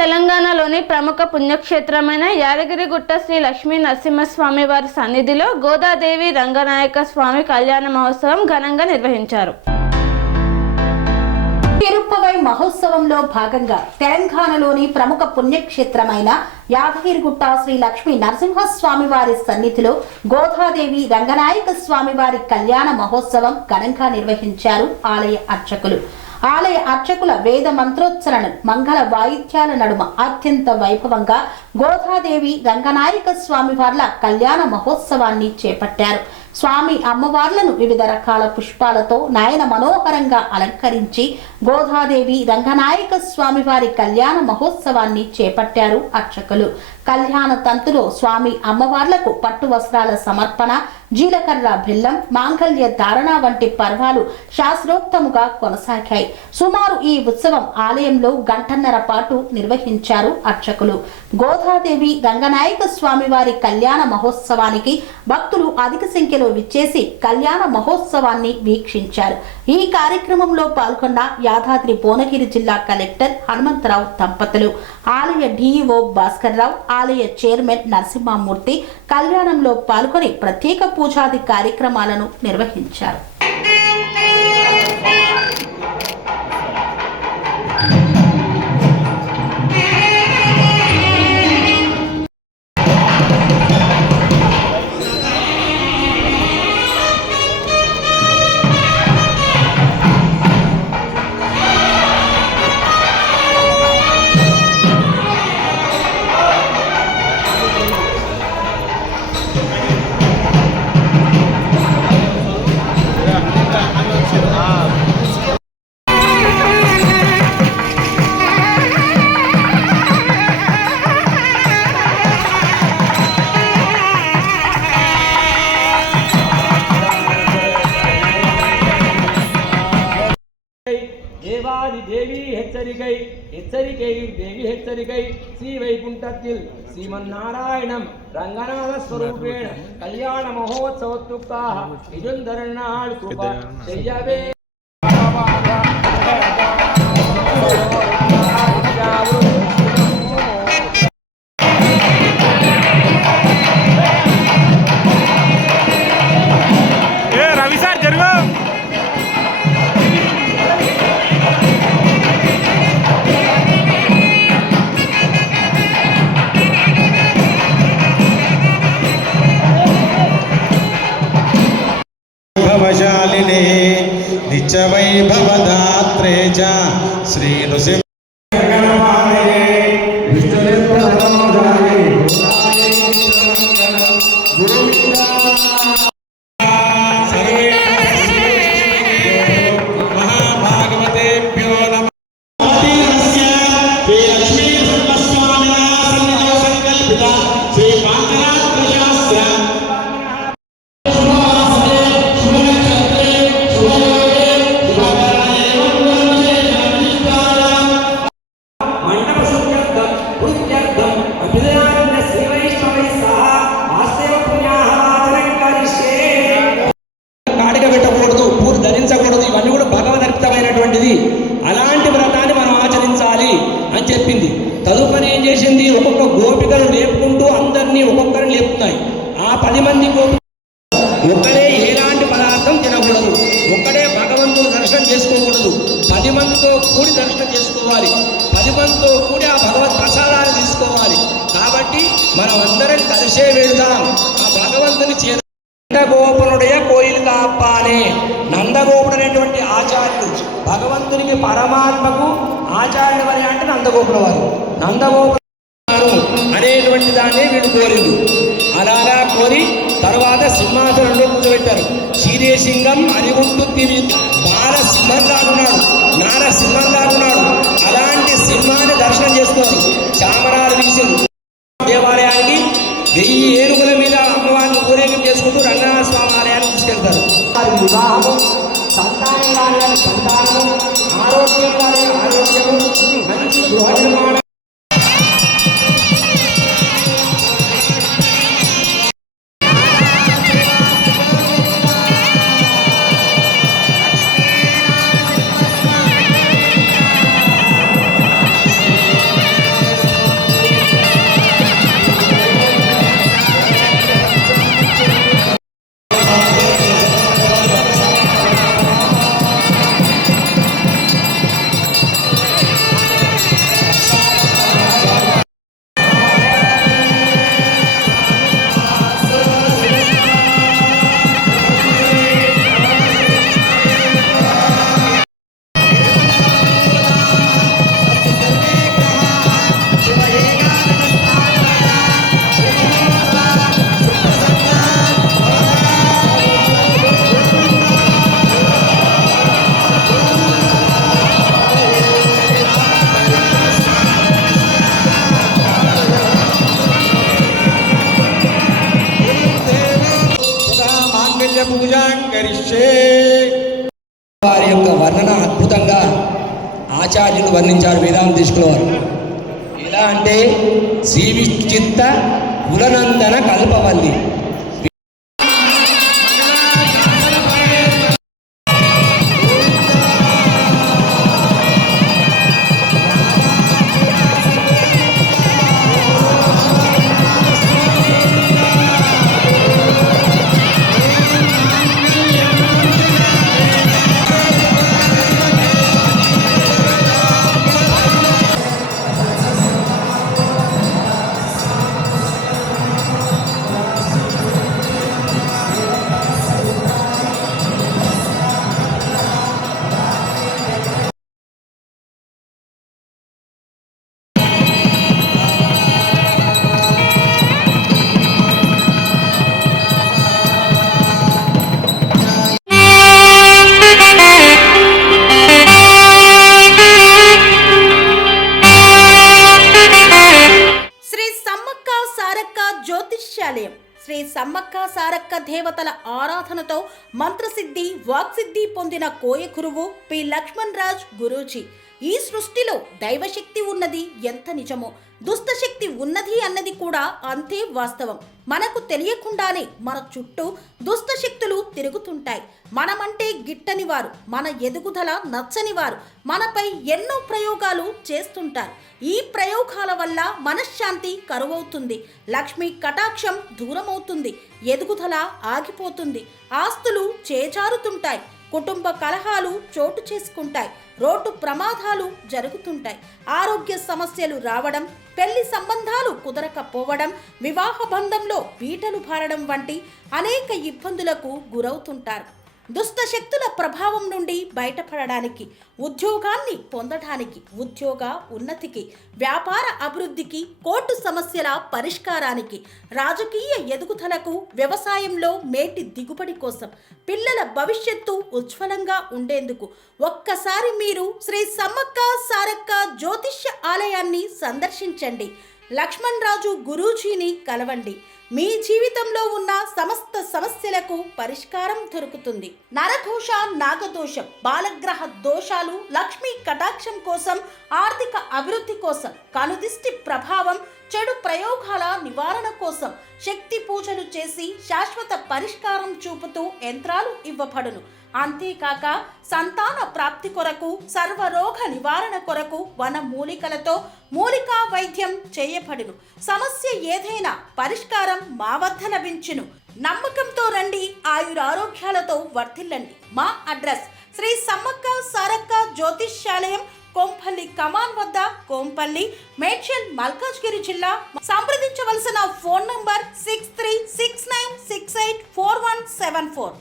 తెలంగాణలోని ప్రముఖ పుణ్యక్షేత్రమైన యాదగిరిగుట్ట శ్రీ లక్ష్మీ నరసింహస్వామి వారి సన్నిధిలో గోదాదేవి రంగనాయక స్వామి కళ్యాణ మహోత్సవం ఘనంగా నిర్వహించారు. తిరుప్పవై మహోత్సవంలో భాగంగా తెలంగాణలోని ప్రముఖ పుణ్యక్షేత్రమైన యాదగిరిగుట్ట శ్రీ లక్ష్మీ నరసింహస్వామి వారి సన్నిధిలో గోదాదేవి రంగనాయక స్వామి వారి కళ్యాణ మహోత్సవం ఘనంగా నిర్వహించారు ఆలయ అర్చకులు. ఆలయ అర్చకుల వేద మంత్రోచ్చరణ మంగళ వాయిద్యాల నడుమ అత్యంత వైభవంగా గోదాదేవి రంగనాయక స్వామి వార్ల కళ్యాణ మహోత్సవాన్ని చేపట్టారు. స్వామి అమ్మవార్లను వివిధ రకాల పుష్పాలతో నయన మనోహరంగా అలంకరించి గోదాదేవి రంగనాయక స్వామి వారి కళ్యాణ మహోత్సవాన్ని చేపట్టారు అర్చకులు. కళ్యాణ తంతులో స్వామి అమ్మవార్లకు పట్టు వస్త్రాల సమర్పణ, జీలకర్ర బెల్లం, మాంగళ్య ధారణ వంటి పర్వాలు శాస్త్రోక్తముగా కొనసాగాయి. సుమారు ఈ ఉత్సవం ఆలయంలో గంటన్నర పాటు నిర్వహించారు అర్చకులు. గోదాదేవి రంగనాయక స్వామి వారి కళ్యాణ మహోత్సవానికి భక్తులు అధిక సంఖ్యలో విచ్చేసి కళ్యాణ మహోత్సవాన్ని వీక్షించారు. ఈ కార్యక్రమంలో పాల్గొన్న యాదాద్రి భువనగిరి జిల్లా కలెక్టర్ హనుమంతరావు దంపతులు, ఆలయ డిఈఓ భాస్కర్ రావు, ఆలయ చైర్మన్ నరసింహమూర్తి కళ్యాణంలో పాల్గొని ప్రత్యేక పూజాది కార్యక్రమాలను నిర్వహించారు. தேவி எச்சரிக்கை தேவி எச்சரிக்கை ஸ்ரீ வைகுண்டத்தில் ஸ்ரீமன்னாராயணம் ரங்கநாத ஸ்வரூபேண கல்யாண மகோத்சவத்துக்காக நிஜந்தரநாள் கிருபா செய்யவே नित्य वैभवदात्रे च श्री नृसिंह అలాంటి వ్రతాన్ని మనం ఆచరించాలి అని చెప్పింది. తదుపరి ఏం చేసింది, ఒక్కొక్క గోపికలు లేపుకుంటూ అందరినీ ఒక్కొక్కరిని లేపుతున్నాయి. ఆ 10 మంది గోపికలు ఒక్కడే ఎలాంటి పదార్థం తినకూడదు, ఒక్కడే భగవంతుడు దర్శనం చేసుకోకూడదు, 10 మందితో కూడి దర్శనం చేసుకోవాలి, 10 మందితో కూడి ఆ భగవత్ ప్రసాదాన్ని తీసుకోవాలి. కాబట్టి మనం అందరం కలిసే వెళదాం, ఆ భగవంతుని చేరు. నందగోపునుடைய కోయిలు కాపానే, నందగోపుడు అనేటువంటి ఆచార్యుడు భగవంతునికి పరమాత్మకు ఆచార్యుడు అని అంటే నందగోపుల వారు, నందగోపుడు అనేటువంటి దాన్ని వీళ్ళు కోరిండు. అలాగా కోరి తర్వాత సింహాసనంలో కూర్చోబెట్టారు. శ్రీదేశింగం అరిగుంటు తిరిగి బాల సింహంలాగున్నాడు, నార సింహంలాగున్నాడు. అలాంటి సింహాన్ని దర్శనం చేస్తున్నారు. చామరాలు వీసులు దేవాలయానికి 1000 ఏనుగుల మీద అమ్మవారిని ఊరేగింపు చేసుకుంటూ రంగనాథ స్వామి ఆలయానికి తీసుకెళ్తారు. వారి వివాహము, సంతానం కాని సంతానము, ఆరోగ్యం కాని ఆరోగ్యము, మంచి గృహ నిర్మాణం. పూజాం కరిష్యే. వారి యొక్క వర్ణన అద్భుతంగా ఆచార్యులు వర్ణించారు వేదాంతీష్కుల వారు. ఎలా అంటే శ్రీ విచిత్త కులనందన కల్పవల్లి. శ్రీ సమ్మక్క సారక్క జ్యోతిష్యాలయం శ్రీ సమ్మక్క సారక్క దేవతల ఆరాధనతో మంత్రసిద్ధి వాక్సిద్ధి పొందిన కోయ గురువు పి లక్ష్మణ్ రాజ్ గురూజీ. ఈ సృష్టిలో దైవశక్తి ఉన్నది ఎంత నిజమో, దుష్టశక్తి ఉన్నది అన్నది కూడా అంతే వాస్తవం. మనకు తెలియకుండానే మన చుట్టూ దుష్టశక్తులు తిరుగుతుంటాయి. మనమంటే గిట్టని వారు, మన ఎదుగుదల నచ్చని వారు మనపై ఎన్నో ప్రయోగాలు చేస్తుంటారు. ఈ ప్రయోగాల వల్ల మనశ్శాంతి కరువవుతుంది, లక్ష్మీ కటాక్షం దూరమవుతుంది, ఎదుగుదల ఆగిపోతుంది, ఆస్తులు చేజారుతుంటాయి, కుటుంబ కలహాలు చోటు చేసుకుంటాయి, రోడ్డు ప్రమాదాలు జరుగుతుంటాయి, ఆరోగ్య సమస్యలు రావడం, పెళ్లి సంబంధాలు కుదరకపోవడం, వివాహ బంధంలో పీటలు భారడం వంటి అనేక ఇబ్బందులకు గురవుతుంటారు. దుష్టశక్తుల ప్రభావం నుండి బయటపడడానికి, ఉద్యోగాన్ని పొందడానికి, ఉద్యోగ ఉన్నతికి, వ్యాపార అభివృద్ధికి, కోర్టు సమస్యల పరిష్కారానికి, రాజకీయ ఎదుగుదలకు, వ్యవసాయంలో మేటి దిగుబడి కోసం, పిల్లల భవిష్యత్తు ఉజ్వలంగా ఉండేందుకు ఒక్కసారి మీరు శ్రీ సమ్మక్క సారక్క జ్యోతిష్య ఆలయాన్ని సందర్శించండి. లక్ష్మణ్ రాజు గురూజీని కలవండి. మీ జీవితంలో ఉన్న సమస్త సమస్యలకు పరిష్కారం దొరుకుతుంది. నరదోష, నాగదోషం, బాలగ్రహ దోషాలు, లక్ష్మీ కటాక్షం కోసం, ఆర్థిక అభివృద్ధి కోసం, కనుదిష్టి ప్రభావం, చెడు ప్రయోగాల నివారణ కోసం శక్తి పూజలు చేసి శాశ్వత పరిష్కారం చూపుతూ యంత్రాలు ఇవ్వబడును. అంతేకాక సంతాన ప్రాప్తి కొరకు, సర్వరోగ నివారణ కొరకు వన మూలికలతో మూలికా వైద్యం చేయబడును. సమస్య ఏదైనా పరిష్కారం మా వద్ద లభించును. నమ్మకంతో రండి, ఆయురారోగ్యాలతో వర్ధిల్లండి. మా అడ్రస్ శ్రీ సమ్మక్క సారక్క జ్యోతిష్యాలయం, కోంపల్లి కమాన్ వద్ద, కోంపల్లి, మేడ్చల్, మల్కాజ్గిరి జిల్లా. సంప్రదించవలసిన ఫోన్ నంబర్ 6369684174.